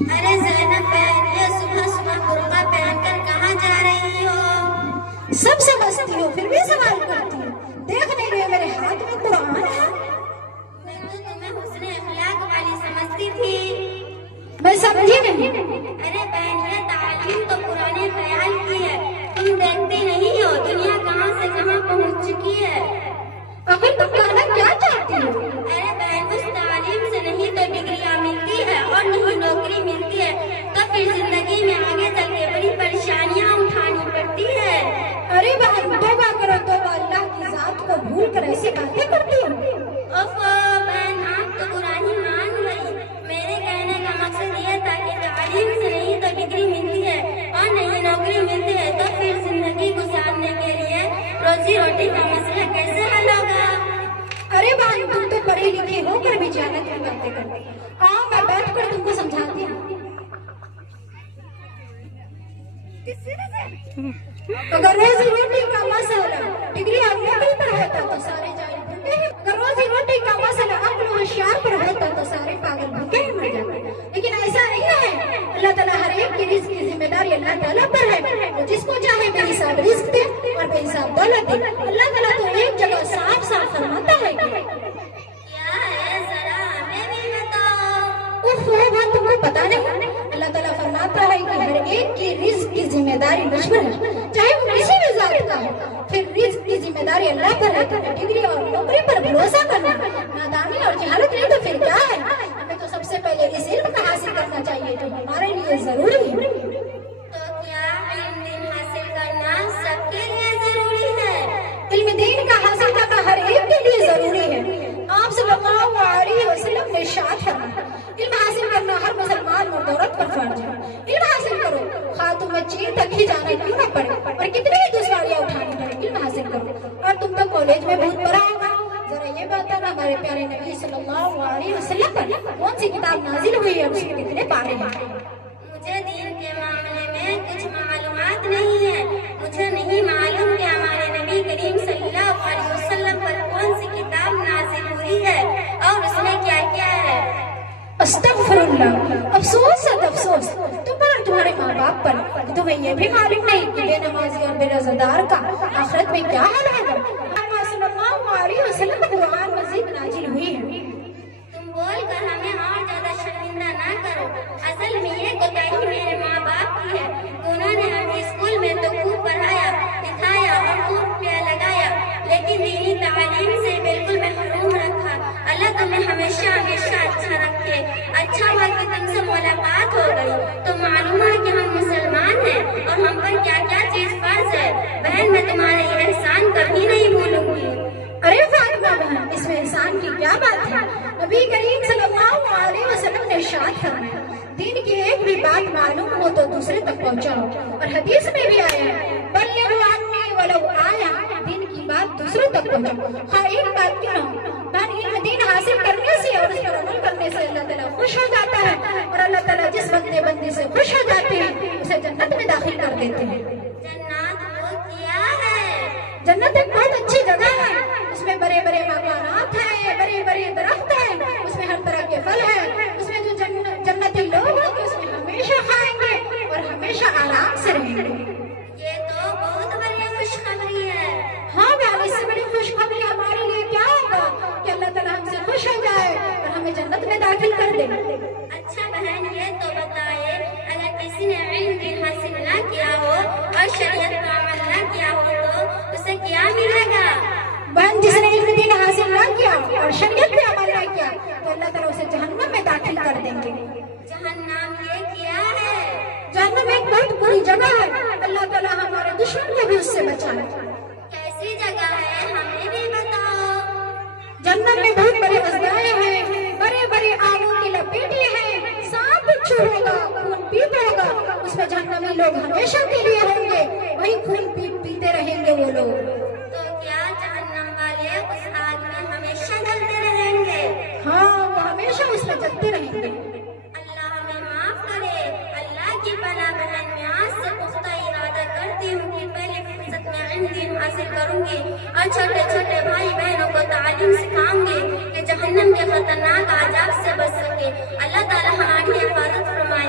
ارے زینب بہن، یہ صبح صبح برقع پہن کر کہاں جا رہی ہو؟ سب سمجھتی ہو پھر بھی سوال کرتی ہو؟ دیکھ نہیں رہے میرے ہاتھ میں قرآن ہے؟ میں تو تمہیں حسن اخلاق والی سمجھتی تھی۔ میں سمجھی نہیں۔ ارے بہن، یہ تعلیم تو پرانے خیال کی ہے، تم دیکھتی نہیں ہو دنیا کہاں سے کہاں پہنچ چکی ہے۔ آخر تم کہنا کیا چاہتی ہو؟ ارے بہن، اس تعلیم سے نہیں تو ڈگریاں ملتی ہے اور نہیں نوکری ملتی ہے، تو پھر زندگی میں آگے چل کے بڑی پریشانیاں اٹھانی پڑتی ہے۔ ارے بہن توبہ کرو توبہ، اللہ کی ذات کو بھول کر ایسی باتیں کرتی ہو؟ اوفو بہن، آپ تو برا ہی مان گئی۔ میرے کہنے کا مقصد یہ تھا کہ تعلیم سے نہیں تو ڈگری ملتی ہے اور نہیں نوکری ملتی ہے، تو پھر زندگی گزارنے کے لیے روزی روٹی کا مسئلہ کیسے حل ہوگا؟ ارے بہن تم تو پڑھی لکھی ہو کر بھی جہالت کی باتیں کرتی ہو۔ آؤ میں بیٹھ کر تم کو سمجھاتی ہوں۔ اگر روزی روٹی کا مسئلہ ڈگری اور نوکری پر ہوتا تو سارے جاہل بھوکے ہی، اگر روزی روٹی کا مسئلہ عقل و ہوشیار پر ہوتا تو سارے پاگل بھوکے ہی مر جاتے، لیکن ایسا نہیں ہے۔ اللہ تعالیٰ ہر ایک کی رزق کی ذمہ داری اللہ تعالیٰ پر ہے، وہ جس کو چاہے بے حساب رزق دے اور بے حساب دولت دے۔ اللہ تعالیٰ تو ایک جگہ صاف صاف فرماتا ہے کہ کیا ہے ذرا ہمیں بھی بتاؤ۔ اف وہ بات تم کو پتا نہیں؟ اللہ تعالیٰ فرماتا ہے کہ ہر ایک کی رزق کی ذمہ داری مجھ پر ہے، چاہے وہ کسی بھی ذات کا ہو۔ پھر رزق کی ذمہ داری اللہ پر ہے، تو ڈگری اور نوکری پر بھروسہ کرنا نادانی اور جہالت نہیں تو پھر کیا ہے؟ ہمیں تو سب سے پہلے اس علم کا حاصل کرنا چاہیے جو ہمارے لیے ضروری ہے۔ تو کیا علم دین حاصل کرنا سب کے لیے ضروری ہے؟ علم دین کا حاصل کرنا ہر ایک کے لیے ضروری ہے۔ آپ صلی اللہ علیہ وسلم نے ارشاد فرمایا، علم حاصل کرنا ہر مسلمان مرد عورت پر فرض ہے۔ علم حاصل کرو، خواہ تمہیں چین تک ہی جانا کیوں نہ پڑے اور کتنی ہی دشواریاں اٹھانی پڑے، علم حاصل کرو۔ اور تم تو کالج میں بہت پڑھا ہوگا، ذرا یہ بتانا ہمارے پیارے نبی صلی اللہ علیہ وسلم پر کون سی کتاب نازل ہوئی ہے، اس کے کتنے پارے ہیں؟ مجھے دین کے معاملے میں کچھ معلومات نہیں ہے۔ مجھے نہیں معلوم کہ ہمارے نبی کریم صلی اللہ علیہ وسلم پر کون سی کتاب نازل ہوئی ہے اور اس میں کیا کیا ہے۔ استغفر اللہ، افسوس ہے افسوس تم پر اور تمہارے ماں باپ پر، تمہیں یہ بھی معلوم نہیں کہ بے نمازی اور بے روزہ کا آخرت میں کیا حال ہے۔ محمد صلی اللہ علیہ وسلم پر قرآن مزید نازل ہوئی ہے۔ تم بول کر ہمیں اور زیادہ شرمندہ نہ کرو، اصل میں یہ کوتاہی میرے ماں باپ کی ہے۔ انہوں نے ہمیں اسکول میں تو خوب پڑھایا لکھایا اور خوب پیار لگایا، لیکن دینی تعلیم سے بالکل محروم رکھا۔ اللہ تمہیں ہمیشہ ہمیشہ اچھا رکھے۔ اچھا ہوا کہ تم سے ملاقات ہو گئی تو معلوم ہے کہ ہم مسلمان ہیں اور ہم پر کیا کیا چیز فرض ہے۔ بہن میں تمہارے یہ احسان کبھی نہیں بھولوں گی۔ ارے فاطمہ بہن، اس میں احسان کی کیا بات ہے؟ نبی کریم صلی اللہ علیہ وسلم نے ارشاد فرمایا، دین کی ایک بھی بات معلوم ہو تو دوسرے تک پہنچاؤ، اور حدیث میں بھی آیا ہے بلغوا عنی ولو آیا، دین کی بات دوسروں تک پہنچاؤ، ہاں ایک بات کیوں نہ ہو۔ علم دین حاصل کرنے سے اور اس پر عمل کرنے سے اللہ تعالیٰ خوش ہو جاتا ہے، اور اللہ تعالیٰ جس بندے سے خوش ہو جاتے ہیں اسے جنت میں داخل کر دیتے ہیں۔ جنات وہ کیا ہے؟ جنت ایک بہت اچھی جگہ ہے، اس میں بڑے بڑے مکانات ہیں، بڑے بڑے درخت ہیں، اس میں ہر طرح کے پھل ہیں، اس میں جو جنتی لوگ ہوں گے اس میں ہمیشہ کھائیں گے اور ہمیشہ آرام سے رہیں گے۔ یہ تو بہت بڑی خوشخبری ہے۔ ہاں بہن، اس سے بڑی خوشخبری ہمارے لیے کیا ہوگا کہ اللہ تعالیٰ ہم سے خوش ہو جائے اور ہمیں جنت میں داخل کر دے۔ اچھا بہن، یہ تو بتائے اگر کسی نے علم دین حاصل نہ کیا ہو اور شریعت پر عمل نہ کیا ہو تو اسے کیا ملے گا؟ بہن، جس نے علم دین حاصل نہ کیا اور شریعت پہ عمل نہ کیا تو اللہ تعالیٰ اسے جہنم میں داخل کر دیں گے۔ جہنم یہ کیا ہے؟ جہنم ایک بہت بری جگہ ہے، اللہ تعالیٰ ہمارے دشمن کو بھی اس سے بچائے۔ کیسی جگہ ہے ہمیں بھی بتاؤ۔ جنت میں بہت بڑے مزرعے ہیں، بڑے بڑے آگوں کی لپیٹیں ہیں، سانپ بچھو ہوگا، خون پیپ ہوگا، اس میں جہنمی لوگ ہمیشہ کے لیے ہوں گے، وہی خون پیتے رہیں گے وہ لوگ۔ تو کیا جہنم والے اس آگ میں ہمیشہ جلتے رہیں گے؟ ہاں، وہ ہمیشہ اس میں جلتے رہیں گے۔ اللہ ہمیں معاف کرے۔ اللہ کی پناہ بہن، میں آج سے پختہ ارادہ کرتی ہوں کہ پہلے فرصت میں علم دین حاصل کروں گی اور چھوٹے چھوٹے بھائی بہنوں کو تعلیم سکھاؤں گی کہ جہنم کے خطرناک عذاب سے بچ سکے۔ اللہ تعالیٰ ہماری حفاظت فرمائے۔